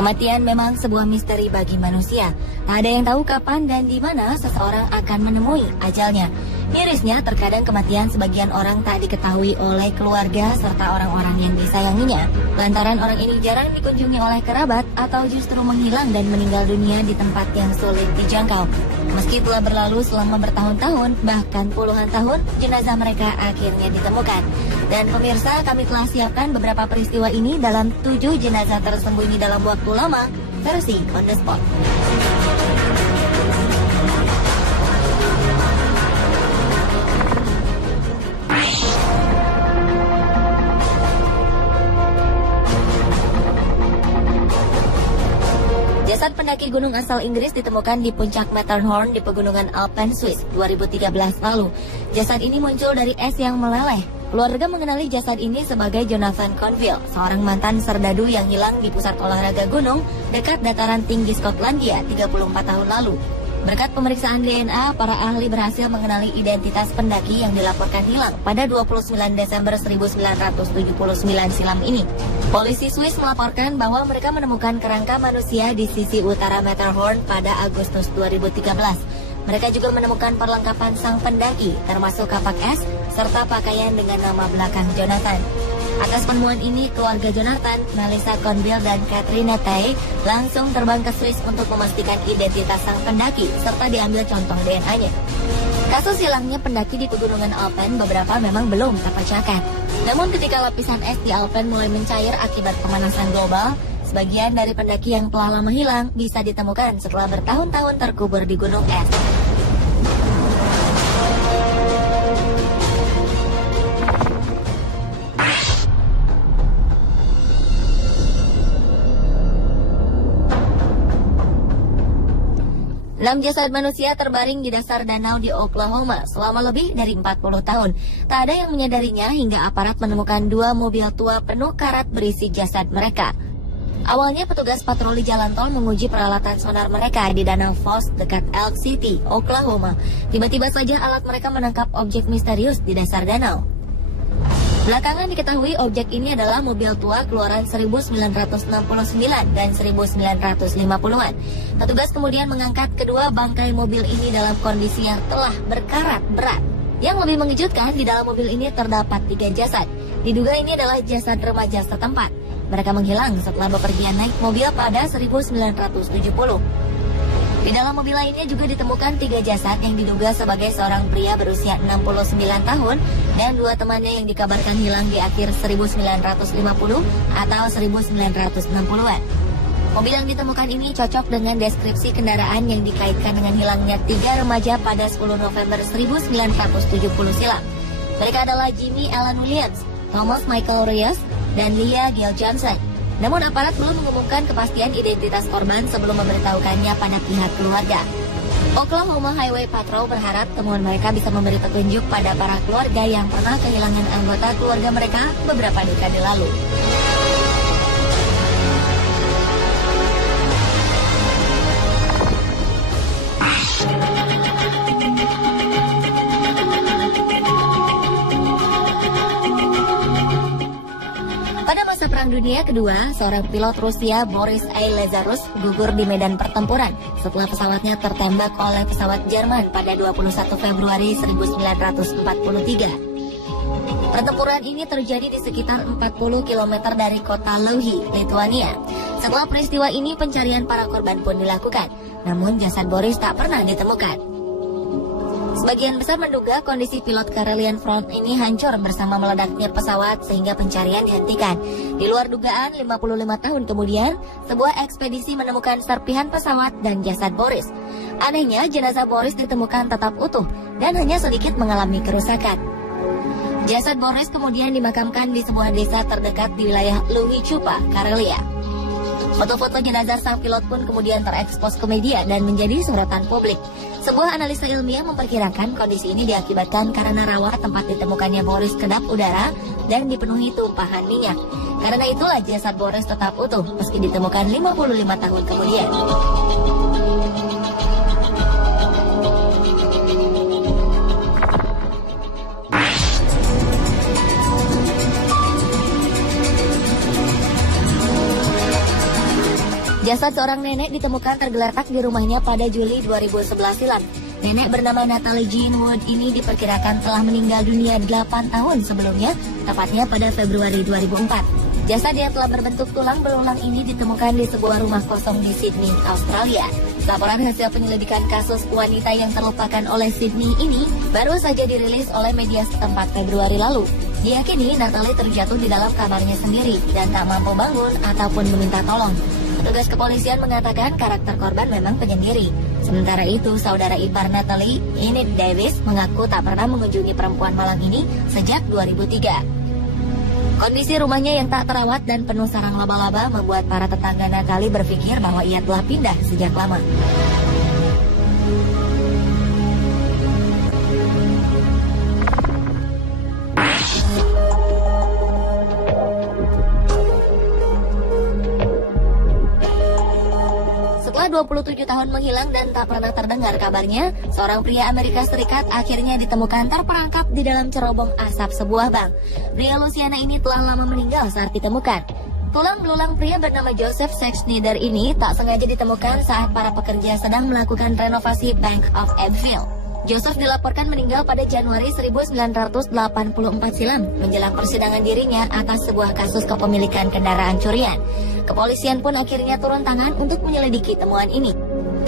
Kematian memang sebuah misteri bagi manusia. Tak ada yang tahu kapan dan di mana seseorang akan menemui ajalnya. Mirisnya, terkadang kematian sebagian orang tak diketahui oleh keluarga serta orang-orang yang disayanginya. Lantaran orang ini jarang dikunjungi oleh kerabat atau justru menghilang dan meninggal dunia di tempat yang sulit dijangkau. Meski telah berlalu selama bertahun-tahun, bahkan puluhan tahun, jenazah mereka akhirnya ditemukan. Dan pemirsa, kami telah siapkan beberapa peristiwa ini dalam 7 jenazah tersembunyi dalam waktu lama, versi On The Spot. Jasad pendaki gunung asal Inggris ditemukan di puncak Matterhorn di pegunungan Alpen, Swiss 2013 lalu. Jasad ini muncul dari es yang meleleh. Keluarga mengenali jasad ini sebagai Jonathan Conville, seorang mantan serdadu yang hilang di pusat olahraga gunung dekat dataran tinggi Skotlandia 34 tahun lalu. Berkat pemeriksaan DNA, para ahli berhasil mengenali identitas pendaki yang dilaporkan hilang pada 29 Desember 1979 silam ini. Polisi Swiss melaporkan bahwa mereka menemukan kerangka manusia di sisi utara Matterhorn pada Agustus 2013. Mereka juga menemukan perlengkapan sang pendaki, termasuk kapak es, serta pakaian dengan nama belakang Jonathan. Atas penemuan ini, keluarga Jonathan, Melissa Conville dan Katrina Tay langsung terbang ke Swiss untuk memastikan identitas sang pendaki, serta diambil contoh DNA-nya. Kasus hilangnya pendaki di pegunungan Alpen beberapa memang belum terpecahkan. Namun ketika lapisan es di Alpen mulai mencair akibat pemanasan global, sebagian dari pendaki yang telah lama hilang bisa ditemukan setelah bertahun-tahun terkubur di gunung es. Enam jasad manusia terbaring di dasar danau di Oklahoma selama lebih dari 40 tahun. Tak ada yang menyadarinya hingga aparat menemukan 2 mobil tua penuh karat berisi jasad mereka. Awalnya petugas patroli jalan tol menguji peralatan sonar mereka di Danau Foss dekat Elk City, Oklahoma. Tiba-tiba saja alat mereka menangkap objek misterius di dasar danau. Belakangan diketahui objek ini adalah mobil tua keluaran 1969 dan 1950-an. Petugas kemudian mengangkat kedua bangkai mobil ini dalam kondisi yang telah berkarat berat. Yang lebih mengejutkan, di dalam mobil ini terdapat 3 jasad. Diduga ini adalah jasad remaja setempat. Mereka menghilang setelah bepergian naik mobil pada 1970. Di dalam mobil lainnya juga ditemukan 3 jasad yang diduga sebagai seorang pria berusia 69 tahun dan 2 temannya yang dikabarkan hilang di akhir 1950 atau 1960-an. Mobil yang ditemukan ini cocok dengan deskripsi kendaraan yang dikaitkan dengan hilangnya 3 remaja pada 10 November 1970 silam. Mereka adalah Jimmy Allen Williams, Thomas Michael Reyes, dan Leah Gail Johnson. Namun aparat belum mengumumkan kepastian identitas korban sebelum memberitahukannya pada pihak keluarga. Oklahoma Highway Patrol berharap temuan mereka bisa memberi petunjuk pada para keluarga yang pernah kehilangan anggota keluarga mereka beberapa dekade lalu. Perang Dunia Kedua, seorang pilot Rusia Boris Ailezarus gugur di medan pertempuran setelah pesawatnya tertembak oleh pesawat Jerman pada 21 Februari 1943. Pertempuran ini terjadi di sekitar 40 km dari kota Louhi, Lithuania. Setelah peristiwa ini, pencarian para korban pun dilakukan, namun jasad Boris tak pernah ditemukan. Sebagian besar menduga kondisi pilot Karelian Front ini hancur bersama meledaknya pesawat sehingga pencarian dihentikan. Di luar dugaan, 55 tahun kemudian, sebuah ekspedisi menemukan serpihan pesawat dan jasad Boris. Anehnya, jenazah Boris ditemukan tetap utuh dan hanya sedikit mengalami kerusakan. Jasad Boris kemudian dimakamkan di sebuah desa terdekat di wilayah Louhi-Chupa, Karelia. Foto-foto jenazah sang pilot pun kemudian terekspos ke media dan menjadi sorotan publik. Sebuah analisa ilmiah memperkirakan kondisi ini diakibatkan karena rawa tempat ditemukannya Boris kedap udara dan dipenuhi tumpahan minyak. Karena itulah jasad Boris tetap utuh meski ditemukan 55 tahun kemudian. Jasad seorang nenek ditemukan tergeletak di rumahnya pada Juli 2011 silam. Nenek bernama Natalie Jean Wood ini diperkirakan telah meninggal dunia 8 tahun sebelumnya, tepatnya pada Februari 2004. Jasad yang telah berbentuk tulang belulang ini ditemukan di sebuah rumah kosong di Sydney, Australia. Laporan hasil penyelidikan kasus wanita yang terlupakan oleh Sydney ini baru saja dirilis oleh media setempat Februari lalu. Diyakini Natalie terjatuh di dalam kamarnya sendiri dan tak mampu bangun ataupun meminta tolong. Petugas kepolisian mengatakan karakter korban memang penyendiri. Sementara itu, saudara ipar Natalie, Enid Davis, mengaku tak pernah mengunjungi perempuan malang ini sejak 2003. Kondisi rumahnya yang tak terawat dan penuh sarang laba-laba membuat para tetangga Natalie berpikir bahwa ia telah pindah sejak lama. Setelah 27 tahun menghilang dan tak pernah terdengar kabarnya, seorang pria Amerika Serikat akhirnya ditemukan terperangkap di dalam cerobong asap sebuah bank. Pria Louisiana ini telah lama meninggal saat ditemukan. Tulang belulang pria bernama Joseph Schneider ini tak sengaja ditemukan saat para pekerja sedang melakukan renovasi Bank of Abbeville. Joseph dilaporkan meninggal pada Januari 1984 silam menjelang persidangan dirinya atas sebuah kasus kepemilikan kendaraan curian. Kepolisian pun akhirnya turun tangan untuk menyelidiki temuan ini.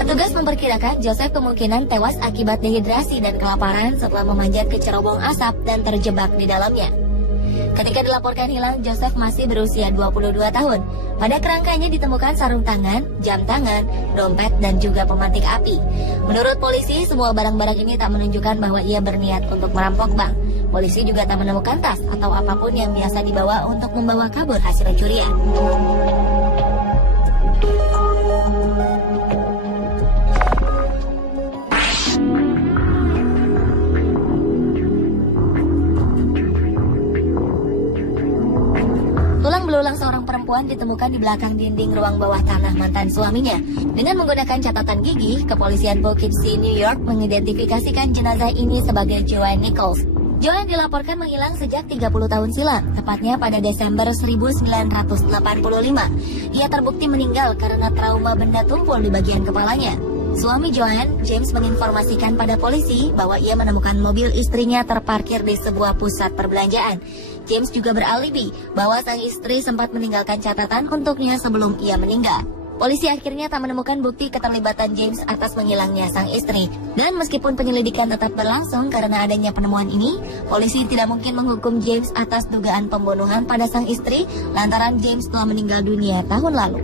Petugas memperkirakan Joseph kemungkinan tewas akibat dehidrasi dan kelaparan setelah memanjat ke cerobong asap dan terjebak di dalamnya. Ketika dilaporkan hilang, Joseph masih berusia 22 tahun. Pada kerangkanya ditemukan sarung tangan, jam tangan, dompet, dan juga pemantik api. Menurut polisi, semua barang-barang ini tak menunjukkan bahwa ia berniat untuk merampok bank. Polisi juga tak menemukan tas atau apapun yang biasa dibawa untuk membawa kabur hasil curian. Tulang belulang seorang perempuan ditemukan di belakang dinding ruang bawah tanah mantan suaminya. Dengan menggunakan catatan gigi, kepolisian Poughkeepsie, New York mengidentifikasikan jenazah ini sebagai Joanne Nichols. Joanne dilaporkan menghilang sejak 30 tahun silam, tepatnya pada Desember 1985. Ia terbukti meninggal karena trauma benda tumpul di bagian kepalanya. Suami Joanne, James, menginformasikan pada polisi bahwa ia menemukan mobil istrinya terparkir di sebuah pusat perbelanjaan. James juga beralibi bahwa sang istri sempat meninggalkan catatan untuknya sebelum ia meninggal. Polisi akhirnya tak menemukan bukti keterlibatan James atas menghilangnya sang istri. Dan meskipun penyelidikan tetap berlangsung karena adanya penemuan ini, polisi tidak mungkin menghukum James atas dugaan pembunuhan pada sang istri lantaran James telah meninggal dunia tahun lalu.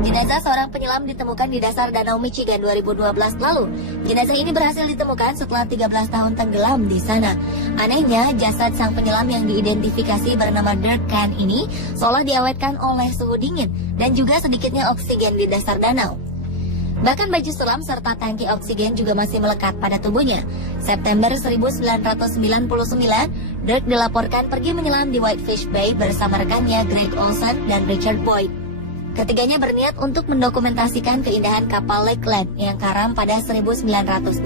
Jenazah seorang penyelam ditemukan di dasar Danau Michigan 2012 lalu. Jenazah ini berhasil ditemukan setelah 13 tahun tenggelam di sana. Anehnya, jasad sang penyelam yang diidentifikasi bernama Dirk Khan ini seolah diawetkan oleh suhu dingin dan juga sedikitnya oksigen di dasar danau. Bahkan baju selam serta tangki oksigen juga masih melekat pada tubuhnya. September 1999, Dirk dilaporkan pergi menyelam di Whitefish Bay bersama rekannya Greg Olson dan Richard Boyd. Ketiganya berniat untuk mendokumentasikan keindahan kapal Lakeland yang karam pada 1924.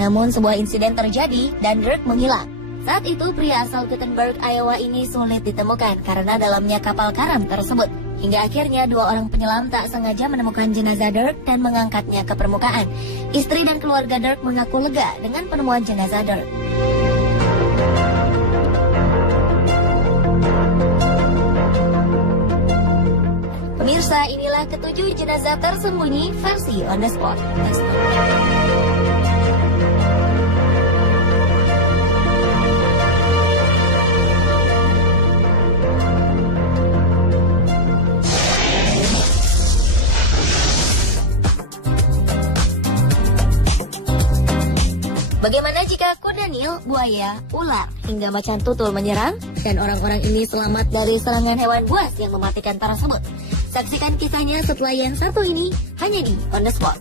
Namun sebuah insiden terjadi dan Dirk menghilang. Saat itu pria asal Gutenberg, Iowa ini sulit ditemukan karena dalamnya kapal karam tersebut. Hingga akhirnya dua orang penyelam tak sengaja menemukan jenazah Dirk dan mengangkatnya ke permukaan. Istri dan keluarga Dirk mengaku lega dengan penemuan jenazah Dirk. Pemirsa, inilah ketujuh jenazah tersembunyi versi On The Spot. Bagaimana jika kuda Nil, buaya, ular, hingga macan tutul menyerang dan orang-orang ini selamat dari serangan hewan buas yang mematikan tersebut? Saksikan kisahnya setelah yang satu ini hanya di On The Spot.